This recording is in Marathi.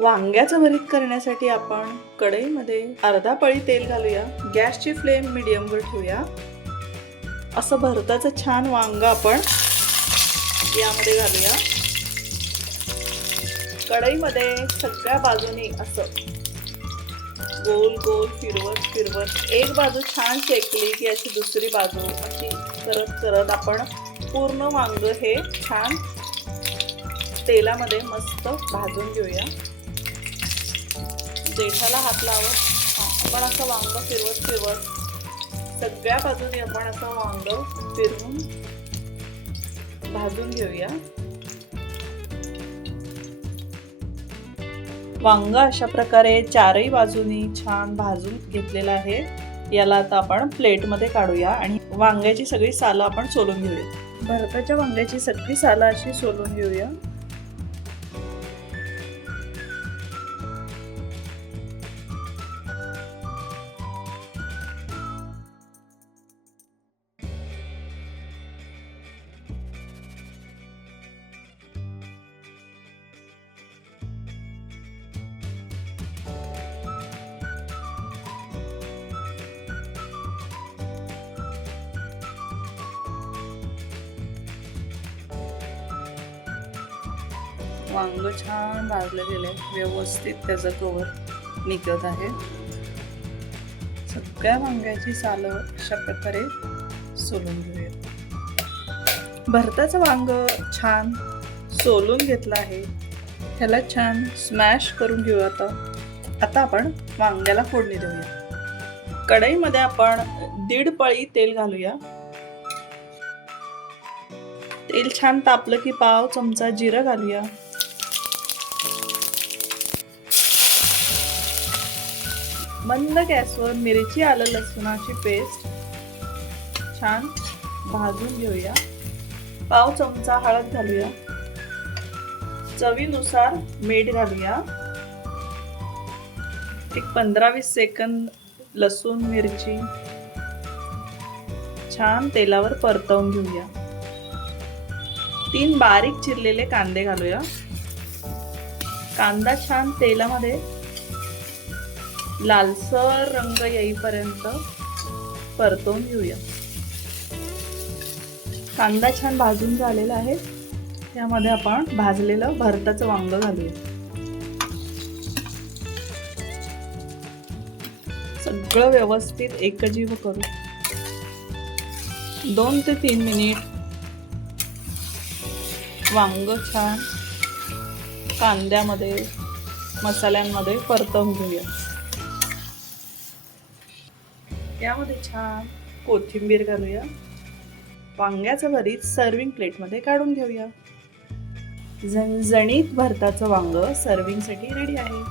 वांग्याचं भरीत करण्यासाठी आपण कढईमध्ये अर्धा पळी तेल घालूया. गॅसची फ्लेम मीडियमवर ठेवूया. असं भरताचं छान वांग आपण यामध्ये घालूया. कढईमध्ये सगळ्या बाजूनी असं गोल गोल फिरवत एक बाजू छान शेकली की अशी दुसरी बाजू अशी करत करत आपण पूर्ण वांग हे छान तेलामध्ये मस्त भाजून घेऊया. देठाला हात लावत आपण असं वांग फिरवत सगळ्या बाजूने आपण असं वांग फिरवून भाजून घेऊया. वांग अशा प्रकारे चारही बाजूनी छान भाजून घेतलेलं आहे. याला आता आपण प्लेटमध्ये काढूया आणि वांग्याची सगळी सालं आपण सोलून घेऊया. भरताच्या वांग्याची सगळी सालं अशी सोलून घेऊया. वांग छान भाजलं गेले, व्यवस्थित त्याचं कवर निघत आहे. सगळ्या वांग्याची सालं अशा प्रकारे सोलून घेऊया. भरताचं वांग छान सोलून घेतलं आहे. त्याला छान स्मॅश करून घेऊ. आता आपण वांग्याला फोडणी देऊया. कढईमध्ये आपण 1.5 पळी तेल घालूया. तेल छान तापलं की पाव चमचा जिरं घालूया. मंद गॅसवर मिरची आलं लसूणाची पेस्ट छान भाजून घेऊया. पाव चमचा हळद घालूया. चवीनुसार मीठ घालूया. एक 15-20 सेकंद लसूण मिरची छान तेलावर परतवून घेऊया. 3 बारीक चिरलेले कांदे घालूया. कांदा छान तेलामध्ये लालसर रंग येईपर्यंत परतवून घेऊया. कांदा छान भाजून झालेला आहे. त्यामध्ये आपण भाजलेलं भरताचं वांग घालूया. सगळं व्यवस्थित एकजीव करू. 2 ते 3 मिनिट वांग छान कांद्यामध्ये मसाल्यांमध्ये परतवून घेऊया. यामध्ये छान कोथिंबीर घालूया. वांग्याचं भरीत सर्विंग प्लेटमध्ये काढून घेऊया. झणझणीत भरताचं वांग सर्विंगसाठी रेडी आहे.